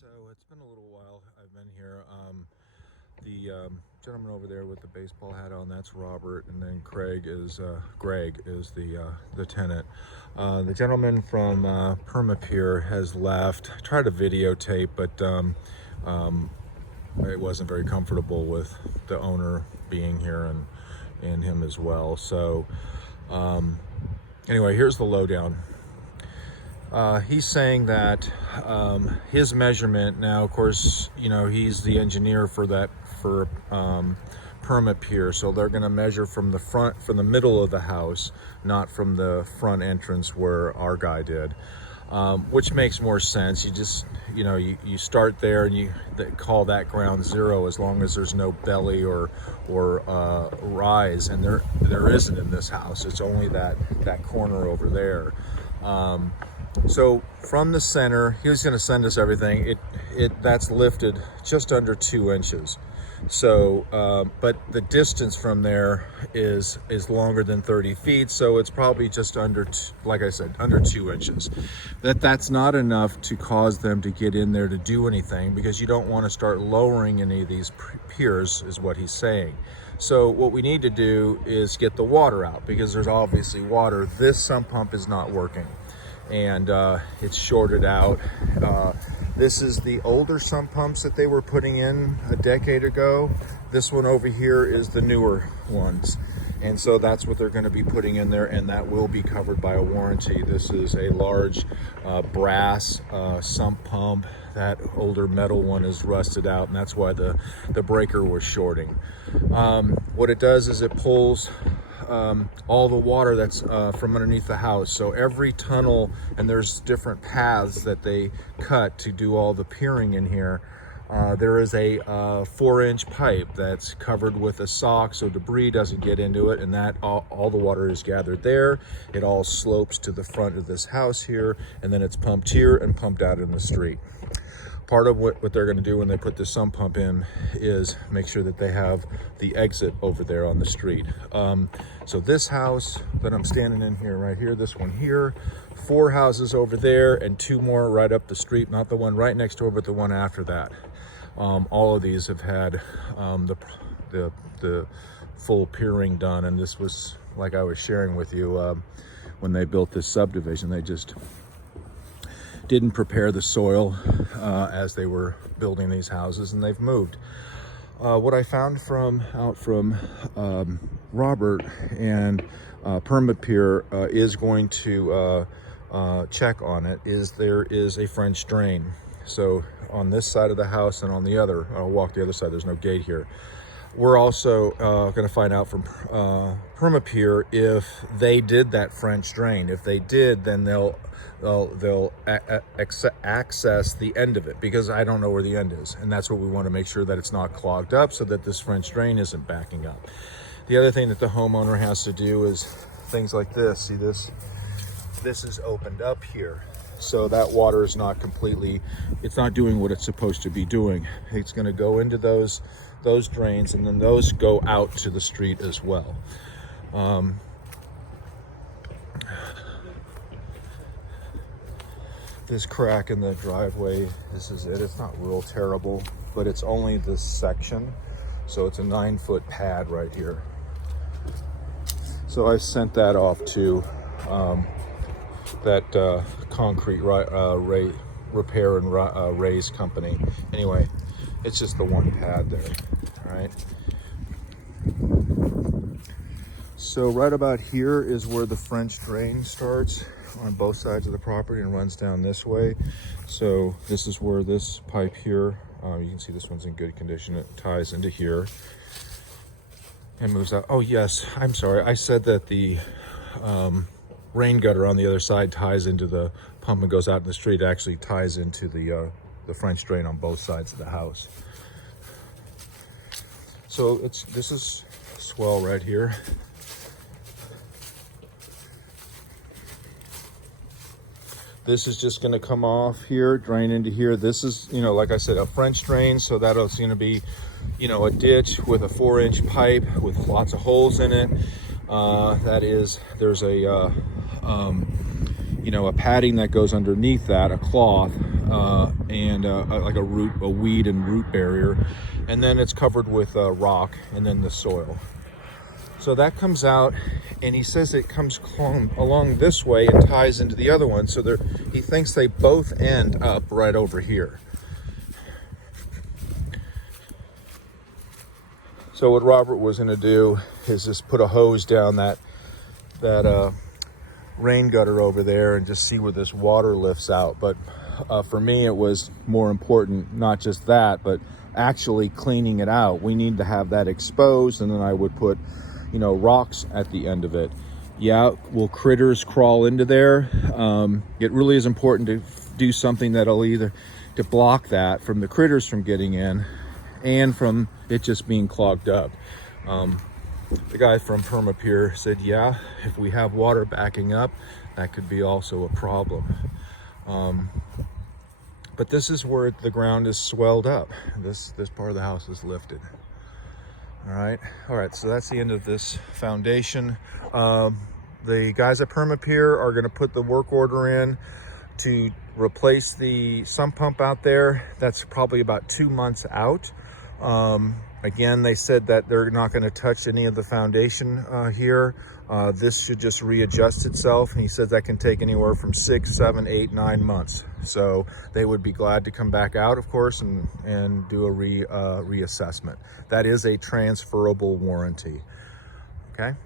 So it's been a little while I've been here. The gentleman over there with the baseball hat on, that's Robert, and then Greg is the tenant. The gentleman from Permapier has left. I tried to videotape, but it wasn't very comfortable with the owner being here and him as well. So anyway, here's the lowdown. He's saying that his measurement, now of course, you know, he's the engineer for Permapier, so they're going to measure from the middle of the house, not from the front entrance where our guy did, which makes more sense. You just, you know, you start there and you call that ground zero, as long as there's no belly or rise, and there isn't in this house. It's only that corner over there. So from the center, he was going to send us everything. That's lifted just under 2 inches. So, but the distance from there is longer than 30 feet. So it's probably just under, like I said, under 2 inches. That's not enough to cause them to get in there to do anything, because you don't want to start lowering any of these piers, is what he's saying. So what we need to do is get the water out, because there's obviously water. This sump pump is not working, and it's shorted out. This is the older sump pumps that they were putting in a decade ago. This one over here is the newer ones, and so that's what they're going to be putting in there, and that will be covered by a warranty. This is a large brass sump pump. That older metal one is rusted out, and that's why the breaker was shorting. What it does is it pulls all the water that's from underneath the house. So every tunnel, and there's different paths that they cut to do all the piering in here. There is a 4-inch pipe that's covered with a sock so debris doesn't get into it, and that all the water is gathered there. It all slopes to the front of this house here, and then it's pumped here and pumped out in the street. Part of what they're going to do when they put the sump pump in is make sure that they have the exit over there on the street. So this house that I'm standing in here, right here, this one here, 4 houses over there, and 2 more right up the street, not the one right next door, but the one after that. All of these have had the full piering done, and this was, like I was sharing with you, when they built this subdivision, they just didn't prepare the soil as they were building these houses, and they've moved. What I found out from Robert and Permapier is going to check on it, is there is a French drain. So on this side of the house and on the other, I'll walk the other side, there's no gate here. We're also going to find out from Permapier if they did that French drain. If they did, then they'll access the end of it, because I don't know where the end is, and that's what we want to make sure, that it's not clogged up, so that this French drain isn't backing up. The other thing that the homeowner has to do is things like this. See, this is opened up here, so that water is not completely, it's not doing what it's supposed to be doing. It's going to go into those drains, and then those go out to the street as well. This crack in the driveway, this is it. It's not real terrible, but it's only this section, so it's a 9-foot pad right here. So I sent that off to that concrete repair and raise company. Anyway, it's just the one pad there. All right. So right about here is where the French drain starts on both sides of the property and runs down this way. So this is where this pipe here, you can see this one's in good condition. It ties into here and moves out. Oh yes, I'm sorry. I said that the rain gutter on the other side ties into the pump and goes out in the street. It actually ties into the French drain on both sides of the house. So this is swell right here. This is just going to come off here, drain into here. This is, you know, like I said, a French drain, so that's going to be, you know, a ditch with a 4-inch pipe with lots of holes in it. There's a you know, a padding that goes underneath that, a cloth, and like a weed and root barrier, and then it's covered with rock and then the soil. So that comes out, and he says it comes along this way and ties into the other one. So he thinks they both end up right over here. So what Robert was going to do is just put a hose down that rain gutter over there and just see where this water lifts out. But for me, it was more important, not just that, but actually cleaning it out. We need to have that exposed, and then I would put, you know, rocks at the end of it. Yeah, will critters crawl into there? It really is important to do something that'll either to block that from the critters from getting in and from it just being clogged up. The guy from Permapier said, yeah, if we have water backing up, that could be also a problem. But this is where the ground is swelled up. This part of the house is lifted. All right, so that's the end of this foundation. The guys at Permapier are gonna put the work order in to replace the sump pump out there. That's probably about 2 months out. Again, they said that they're not gonna touch any of the foundation here. This should just readjust itself. And he said that can take anywhere from 6, 7, 8, 9 months. So they would be glad to come back out, of course, and do a reassessment. That is a transferable warranty, okay?